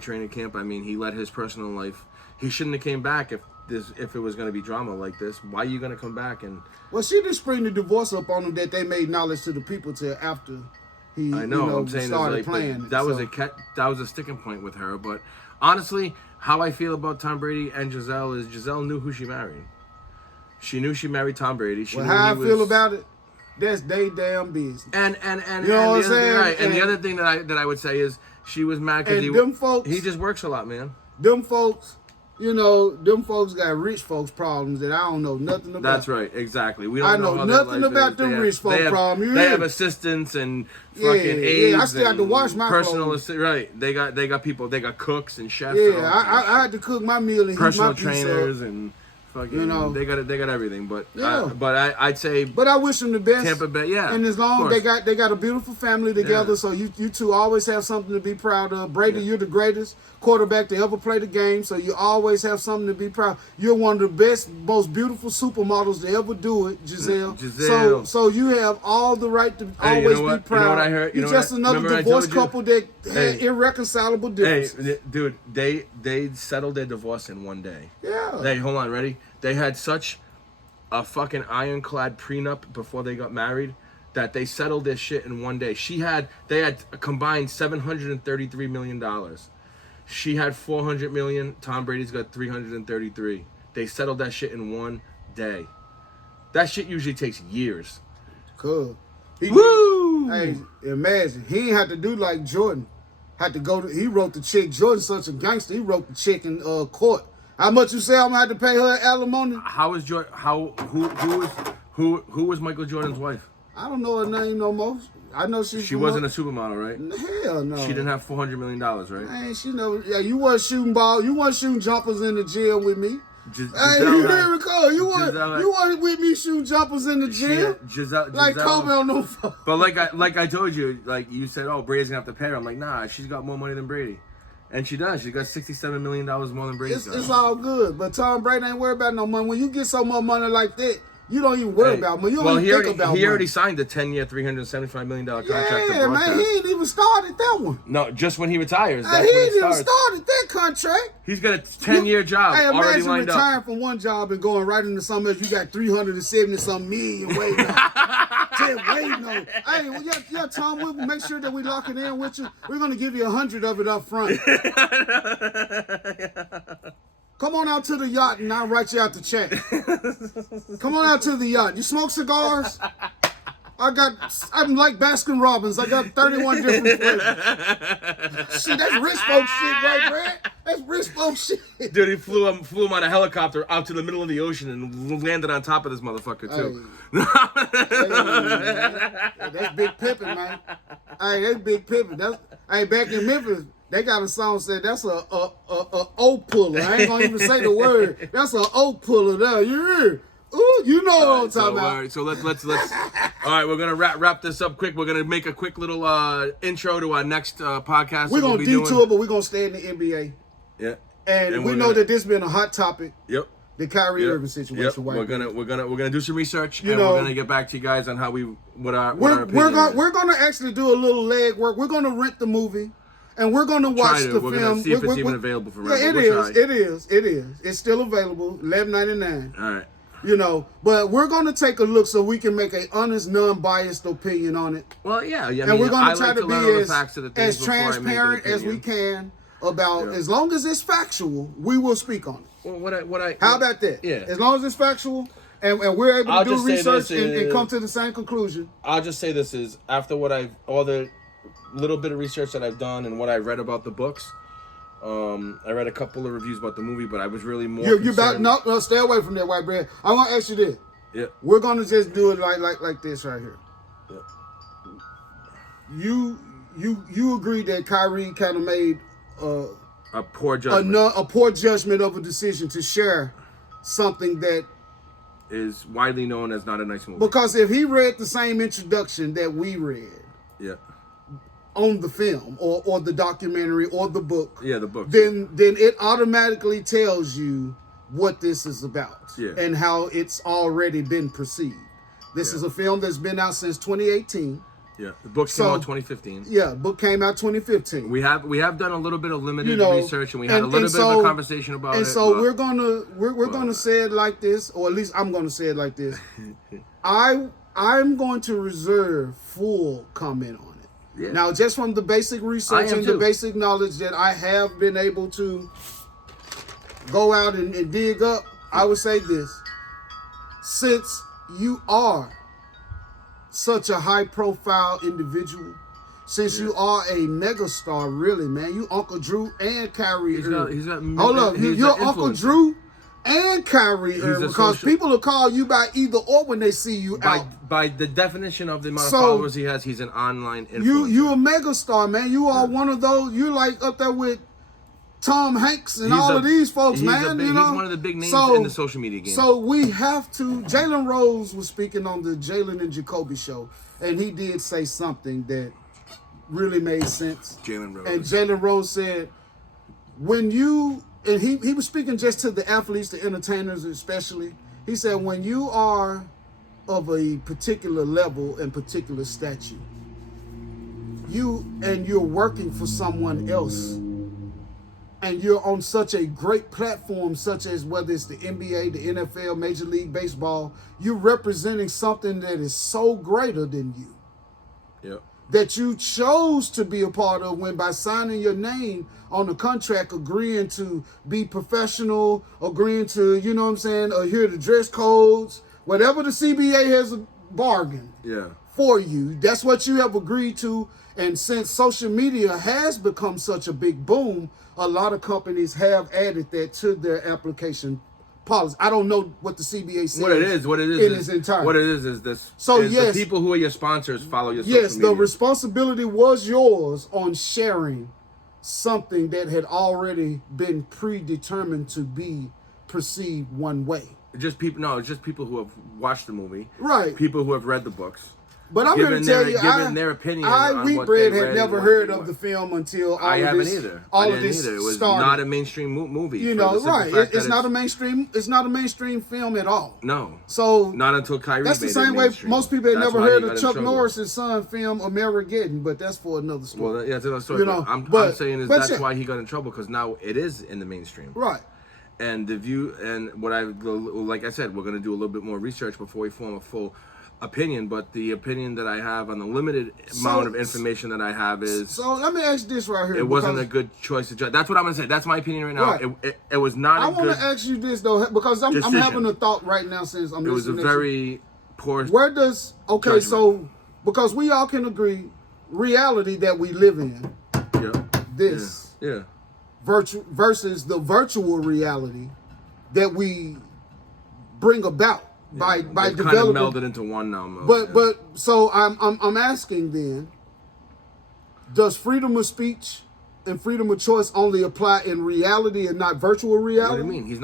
training camp. He let his personal life. He shouldn't have came back if it was going to be drama like this. Why are you going to come back and? Well, she didn't spring the divorce up on him that they made knowledge to the people till after he I know. I'm saying started playing. That was a sticking point with her. But honestly, how I feel about Tom Brady and Giselle is Giselle knew who she married. She knew she married Tom Brady. She knew how I feel about it, that's they damn business. And you know what I'm saying? Right. And the other thing that I would say is she was mad because he just works a lot, man. Them folks, them folks got rich folks problems that I don't know nothing about. That's right, exactly. We don't know nothing about them rich folk problems. They have assistants and fucking aides. Yeah, I still have to wash my personal right. They got people. They got cooks and chefs. Yeah, I had to cook my meal and personal heat my trainers and. Fucking, they got everything, but I'd say. But I wish them the best. Tampa Bay, yeah. And as long as they got a beautiful family together, so you two always have something to be proud of. Brady, you're the greatest quarterback to ever play the game, so you always have something to be proud. You're one of the best, most beautiful supermodels to ever do it, Giselle. So you have all the right to always be proud. You know what I heard? You're just another divorced couple that had irreconcilable differences. Hey, dude, they settled their divorce in one day. Yeah. Hey, hold on, ready? They had such a fucking ironclad prenup before they got married that they settled their shit in one day. They had a combined $733 million. She had $400 million. Tom Brady's got $333. They settled that shit in one day. That shit usually takes years. Cool. Woo! Hey, imagine he ain't had to do like Jordan. He wrote the chick. Jordan's such a gangster. He wrote the chick in court. How much you say I'm gonna have to pay her alimony? How is Jordan? Who was Michael Jordan's wife? I don't know her name no more. I know she wasn't a supermodel, right? Hell no. She didn't have $400 million, right? Man, she know. Yeah, you wasn't shooting ball. You wasn't shooting jumpers in the gym with me. Giselle, you didn't recall. You weren't with me shooting jumpers in the gym. Giselle, like Kobe on no phone. But like I told you, like you said, oh, Brady's gonna have to pay her. I'm like, nah, she's got more money than Brady. And she does. She got $67 million more than Brady. It's all good. But Tom Brady ain't worried about no money. When you get so much money like that, you don't even worry about money. You don't even think about money. He already signed a 10-year, $375 million contract to broadcast. Yeah, man. He ain't even started that one. No, just when he retires. He ain't even started that contract. He's got a 10-year job already lined up. Imagine retiring from one job and going right into something else. You got 370-something million waiting on. Just waiting on. Hey, well, Tom, we'll make sure that we lock it in with you. We're going to give you 100 of it up front. Come on out to the yacht and I'll write you out the check. Come on out to the yacht. You smoke cigars? I'm like Baskin Robbins. I got 31 different flavors. Shit, that's rich folks shit, right, Brad? That's rich folks shit. Dude, he flew him on a helicopter out to the middle of the ocean and landed on top of this motherfucker, too. Hey, that's Big Pippin, man. Hey, that's Big Pippin. Back in Memphis, they got a song said that's a oak puller. I ain't gonna even say the word. That's an oak puller there. You hear? Ooh, you know what I'm talking about. All right, so let's all right, we're gonna wrap this up quick. We're gonna make a quick little intro to our next podcast. We're gonna detour, but we're gonna stay in the NBA. Yeah. And we know that this has been a hot topic. Yep. The Kyrie Irving situation. Yep. We're gonna do some research, and we're gonna get back to you guys on how our opinion we're gonna actually do a little leg work. We're gonna rent the movie. And we're going to watch the film. We're going to see if it's even available for rental. Yeah, it is. It's still available, $11.99. All right. But we're going to take a look so we can make an honest, non-biased opinion on it. Well, yeah. And we're going to try to be as transparent as we can about, as long as it's factual, we will speak on it. Well, how about that? Yeah. As long as it's factual and we're able to do research and come to the same conclusion. I'll just say this is, after all the little bit of research that I've done and what I read about the books, I read a couple of reviews about the movie, but I was really more concerned. No, stay away from that, white bread. I want to ask you this. Yeah. We're gonna just do it like this right here. Yeah. You agree that Kyrie kind of made a poor judgment. A poor judgment of a decision to share something that is widely known as not a nice movie. Because if he read the same introduction that we read, on the film or the documentary or the book, the book, then it automatically tells you what this is about and how it's already been perceived. This is a film that's been out since 2018. Yeah, the book came out 2015. Yeah, book came out 2015. We have done a little bit of limited research, and we had a little bit of a conversation about it. And so we're gonna say it like this, or at least I'm gonna say it like this. I'm going to reserve full comment on it. Yeah. Now, just from the basic research and the basic knowledge that I have been able to go out and dig up, I would say this. Since you are such a high-profile individual, since you are a megastar, really, man, you Uncle Drew and Kyrie. He's got hold up, you're Uncle Drew and Kyrie, because people will call you by either or when they see you out. By the definition of the amount of followers he has, he's an online influencer. You a megastar, man. You are one of those. You like up there with Tom Hanks and all of these folks, man. He's one of the big names in the social media game. So we have to. Jalen Rose was speaking on the Jalen and Jacoby show, and he did say something that really made sense. Jalen Rose. And Jalen Rose said, when you, and he was speaking just to the athletes, the entertainers especially. He said, when you are of a particular level and particular stature, you're working for someone else, and you're on such a great platform, such as whether it's the NBA, the NFL, Major League Baseball, you're representing something that is so greater than you. Yep. That you chose to be a part of, when by signing your name on a contract, agreeing to be professional, agreeing to, you know what I'm saying, adhere to dress codes, whatever the CBA has bargained for you, that's what you have agreed to. And since social media has become such a big boom, a lot of companies have added that to their application policy. I don't know what the CBA says. What it is in its entirety. What it is this. So yes, the people who are your sponsors follow your social media. Yes, the responsibility was yours on sharing something that had already been predetermined to be perceived one way. Just people. No, it's just people who have watched the movie. Right. People who have read the books. But I'm going to tell you, given their opinion I on Wheat what Bread they had read never heard of the film until I haven't either. All of this It was started. not a mainstream movie. You know, right? It's not a mainstream. It's not a mainstream film at all. No. So not until Kyrie. That's the same way most people had never heard of Chuck Norris's son film Amerigeddon, but that's for another story. Well, yeah, that's another story. You know, I'm saying is that's why he got in trouble, because now it is in the mainstream. Right. And the view and what like I said, we're going to do a little bit more research before we form a full opinion, but the opinion that I have on the limited amount of information that I have is. So let me ask this right here. It wasn't a good choice to judge. That's what I'm gonna say. That's my opinion right now. Right. It was not. I want to ask you this though, because I'm having a thought right now since I'm. It was a very poor. Where does judgment. Because we all can agree, reality that we live in. Yeah. This. Yeah. Versus the virtual reality that we bring about. By developing, kind of melded into one now. But so I'm asking then, does freedom of speech and freedom of choice only apply in reality and not virtual reality? What do you mean? He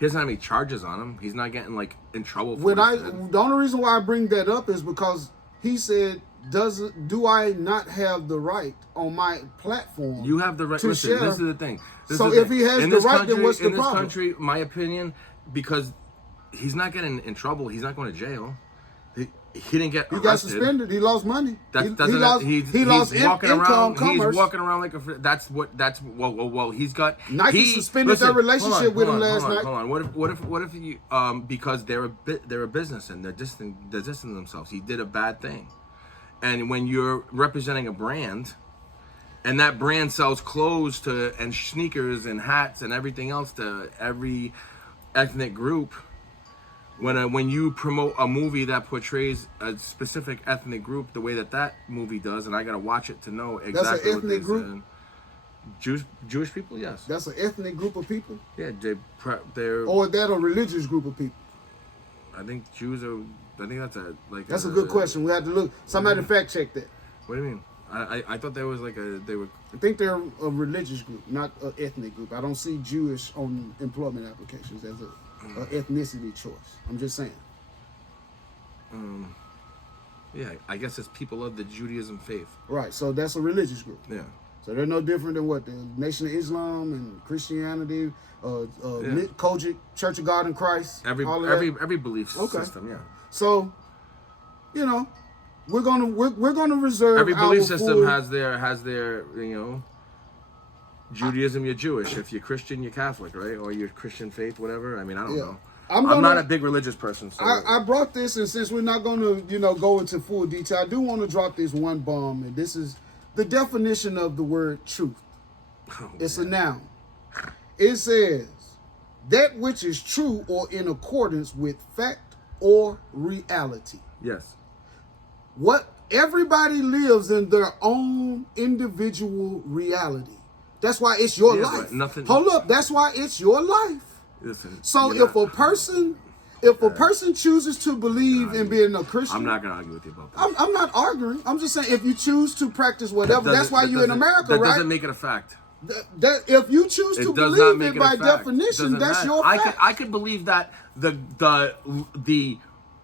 doesn't have any charges on him. He's not getting like in trouble for the only reason why I bring that up is because he said, do I not have the right on my platform? You have the right. Listen, share. This is the thing. If he has the right, then what's the problem? In this country, my opinion, because he's not getting in trouble. He's not going to jail. He didn't get arrested. He got suspended. He lost money. He's walking around. He's walking around like a. Well. He's got. Nike suspended their relationship with him last night. Hold on. What if you because they're a business and they're distancing themselves. He did a bad thing, and when you're representing a brand, and that brand sells clothes and sneakers and hats and everything else to every ethnic group. When you promote a movie that portrays a specific ethnic group the way that movie does, and I gotta watch it to know exactly that's an ethnic group. Jewish people, yes. That's an ethnic group of people. Yeah, they're. Or is that a religious group of people? I think Jews are. I think that's a like. That's a good question. We have to look. Somebody fact check that. What do you mean? I thought there was like they were. I think they're a religious group, not an ethnic group. I don't see Jewish on employment applications as a ethnicity choice. I'm just saying. Yeah, I guess it's people of the Judaism faith. Right, so that's a religious group. Yeah. So they're no different than what the Nation of Islam and Christianity, Kojic, Church of God in Christ. Every belief system, yeah. So, you know, we're gonna reserve. Every belief system has their Judaism, you're Jewish. If you're Christian, you're Catholic, right? Or you're Christian faith, whatever. I mean, I don't know. I'm not a big religious person. So. I brought this, and since we're not going to, go into full detail, I do want to drop this one bomb, and this is the definition of the word truth. It's a noun. It says, that which is true or in accordance with fact or reality. Yes. What everybody lives in their own individual reality. That's why it's your life. Hold up, that's why it's your life. Listen. So if a person chooses to believe in being a Christian, I'm not gonna argue with you about that. I'm not arguing. I'm just saying if you choose to practice whatever, that's why you're in America, right? That doesn't make it a fact. That if you choose to believe it by definition, that's your fact. I could believe that the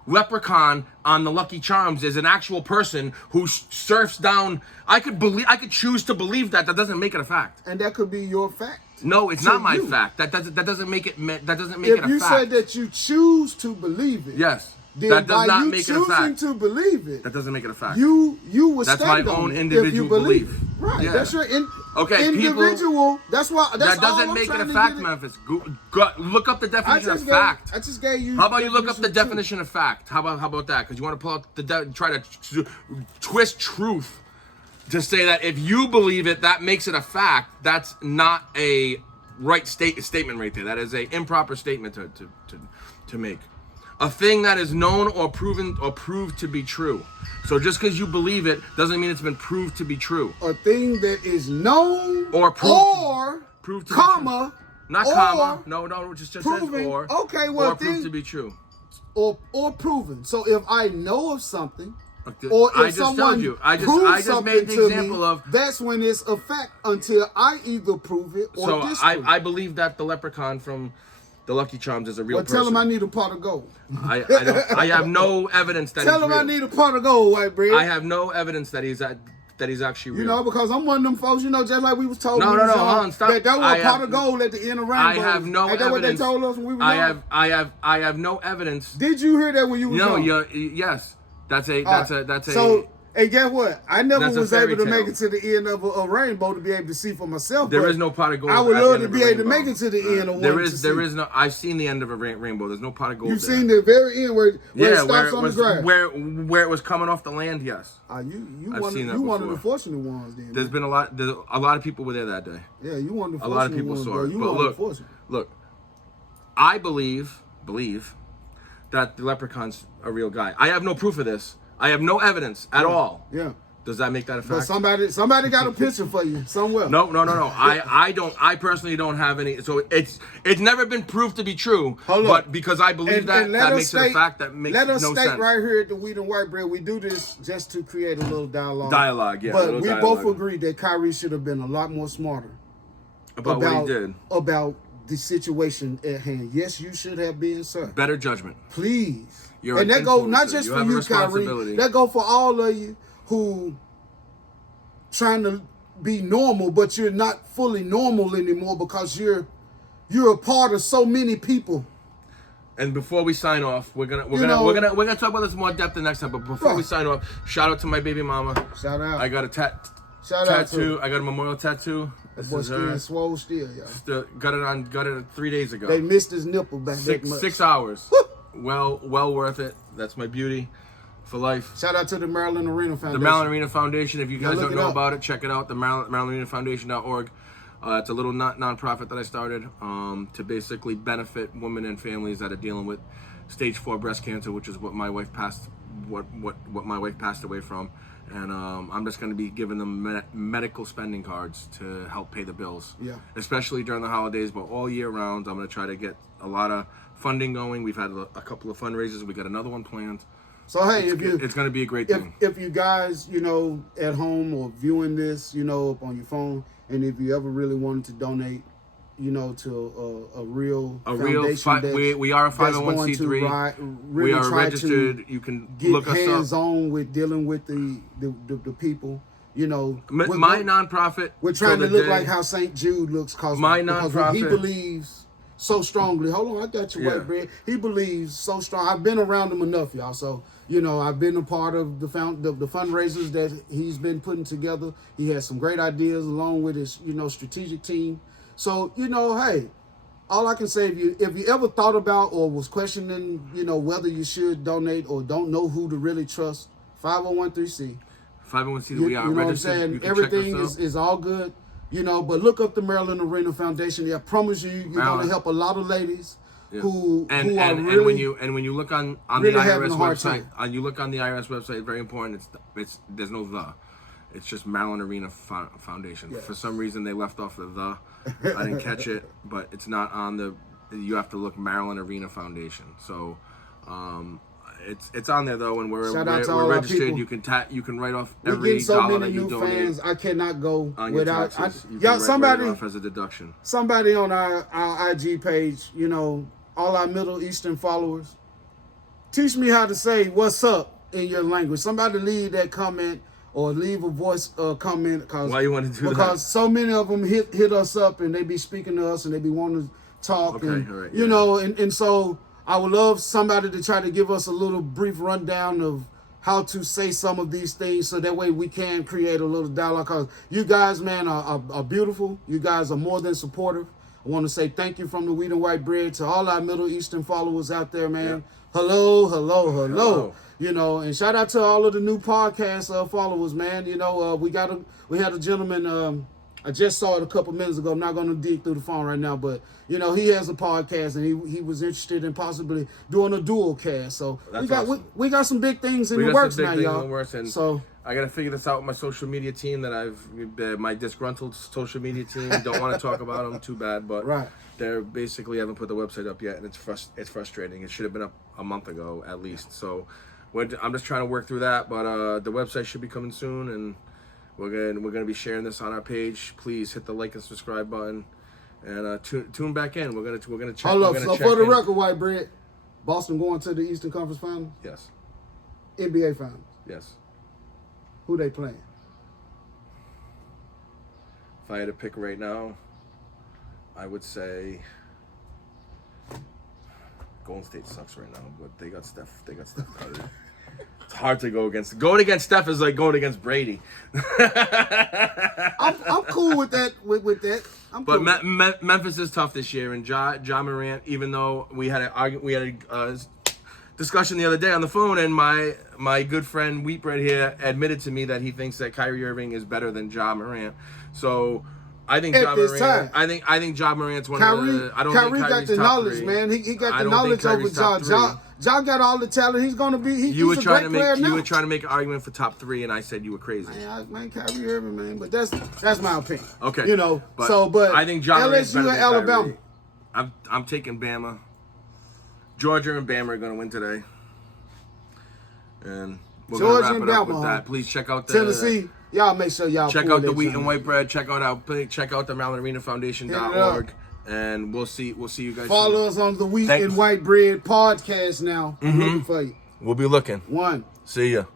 leprechaun on the Lucky Charms is an actual person who surfs down. I could choose to believe that. That doesn't make it a fact. And that could be your fact. No, it's not my fact. That doesn't make it a fact. If you said that you choose to believe it, yes, then that does not you make it a fact. choosing to believe it, that doesn't make it a fact. You would That's stand my on own it individual if you believe belief. It. Right. Yeah. That's your People, individual. That's why. That doesn't make it a fact, Memphis. Look up the definition of fact. I just gave you. How about you look up the definition of fact? How about that? Because you want to pull out try to twist truth to say that if you believe it, that makes it a fact. That's not a right statement right there. That is a improper statement to make. A thing that is known or proven or proved to be true. So just because you believe it doesn't mean it's been proved to be true. A thing that is known or proved to comma, be true. Not comma. No, just proven, says or. Okay, well, or proved to be true. Or proven. So if I know of something, or if someone proves something to me, that's when it's a fact until I either prove it or disprove it. I believe that the leprechaun from the Lucky Charms is a real person. Tell him I need a pot of gold. I have no evidence that tell him I need a pot of gold, white bread. I have no evidence that he's actually real. Because I'm one of them folks, just like we was told. No, hold on, stop. That there was a pot of gold at the end of rainbow. I have no evidence. That what they told us when we were young? I have no evidence. Did you hear that when you was young? No, yes. That's a. So, and guess what? I never was able to make it to the end of a rainbow to be able to see for myself. There is no pot of gold. I would love to be able to make it to the end of one. There is no. I've seen the end of a rainbow. There's no pot of gold. You've seen the very end where it stops on the ground. Where it was coming off the land. Yes. You one of the fortunate ones. Then there's been a lot of people were there that day. Yeah, you one of the fortunate ones. A lot of people saw it. But look, I believe that the leprechaun's a real guy. I have no proof of this. I have no evidence at all. Yeah. Does that make that a fact? But somebody got a picture for you somewhere. No. I personally don't have any. So it's never been proved to be true. But because I believe that makes it a fact that makes no sense. Let us state right here at the Wheat and White Bread, we do this just to create a little dialogue. Yeah. But we both agree that Kyrie should have been a lot more smarter about what he did. About the situation at hand. Yes, you should have been, sir. Better judgment. Please. And that go not just for you, Kyrie. That go for all of you who trying to be normal, but you're not fully normal anymore because you're a part of so many people. And before we sign off, we're gonna talk about this more depth the next time. But before we sign off, shout out to my baby mama. Shout out. I got a tattoo. I got a memorial tattoo. This is her. Swole still, y'all. Got it 3 days ago. They missed his nipple back that much. 6 hours. Well worth it. That's my beauty for life. Shout out to the Maryland Arena Foundation. The Maryland Arena Foundation. If you guys don't know about it, check it out. The MarylandArenaFoundation.org. It's a little non-profit that I started to basically benefit women and families that are dealing with stage 4 breast cancer, which is what my wife passed away from. And I'm just going to be giving them medical spending cards to help pay the bills. Yeah. Especially during the holidays, but all year round, I'm going to try to get a lot of funding going. We've had a couple of fundraisers. We got another one planned. So hey, it's going to be a great thing. If you guys, at home or viewing this, up on your phone, and if you ever really wanted to donate, to a real foundation, we are a 501c3. We are registered. You can look us up. Get hands-on with dealing with the people. My nonprofit. We're trying to look like how St. Jude looks because he believes so strongly. Hold on, I got your white bread. He believes so strong. I've been around him enough, y'all. So I've been a part of the fundraisers that he's been putting together. He has some great ideas along with his strategic team. So hey, all I can say, if you ever thought about or was questioning, whether you should donate or don't know who to really trust, 501c. 501c. We are you know registered. What I'm saying? You can Everything check us out. is all good. But look up the Maryland Arena Foundation. I promise you're going to help a lot are really and when you look on really the having IRS a hard website, time. you look on the IRS website. Very important. It's there's no the. It's just Maryland Arena Foundation. Yes. For some reason, they left off the. I didn't catch it, but it's not on the. You have to look Maryland Arena Foundation. So, it's on there though, and we're registered. You can write off every dollar that you donate. Fans. I cannot go on without. Write it off as a deduction. Somebody on our IG page, all our Middle Eastern followers, teach me how to say "what's up" in your language. Somebody leave that comment. Or leave a voice comment why you want to do that? Because so many of them hit us up and they be speaking to us and they be wanting to talk. Okay, and, all right, you know, and so I would love somebody to try to give us a little brief rundown of how to say some of these things so that way we can create a little dialogue. Because you guys, man, are beautiful. You guys are more than supportive. I want to say thank you from the Wheat and White Bread to all our Middle Eastern followers out there, man. Yeah. Hello. And shout out to all of the new podcast followers, man. We had a gentleman, I just saw it a couple minutes ago. I'm not going to dig through the phone right now, but, he has a podcast and he was interested in possibly doing a dual cast. So we got some big things in the works now, y'all. So I got to figure this out with my social media team my disgruntled social media team. Don't want to talk about them too bad, but right. They're basically haven't put the website up yet, and it's frustrating. It should have been up a month ago at least. So I'm just trying to work through that, but the website should be coming soon, and we're gonna be sharing this on our page. Please hit the like and subscribe button, and tune back in. We're gonna check. Hold up. So for the record, White Bread, Boston going to the Eastern Conference Finals. Yes. NBA Finals. Yes. Who they playing? If I had to pick right now, I would say Golden State sucks right now, but they got Steph. Curry. It's hard to go against. Going against Steph is like going against Brady. I'm cool with that. With that, but cool. Memphis is tough this year, and Ja Morant. Even though we had a discussion the other day on the phone, and my good friend Wheatbread here admitted to me that he thinks that Kyrie Irving is better than Ja Morant. So I think Ja Morant. I think Ja Morant's one of the. I don't think Kyrie's got the top knowledge, three. man. He got the knowledge over Ja. Ja got all the talent. He's gonna be. He's a great player now. You were trying to make an argument for top three, and I said you were crazy. Man, Kyrie Irving, man. But that's my opinion. Okay. But I think Ja Morant's better LSU and Alabama. Kyrie. I'm taking Bama. Georgia and Bama are gonna win today. And we're gonna wrap it up with that. Please check out Tennessee. Y'all make sure y'all check out the Wheat and White Bread. Check out the MarylandArenaFoundation.org, and we'll see you guys. Follow us on the Wheat and White Bread podcast now. Mm-hmm. Looking for you. We'll be looking. One. See ya.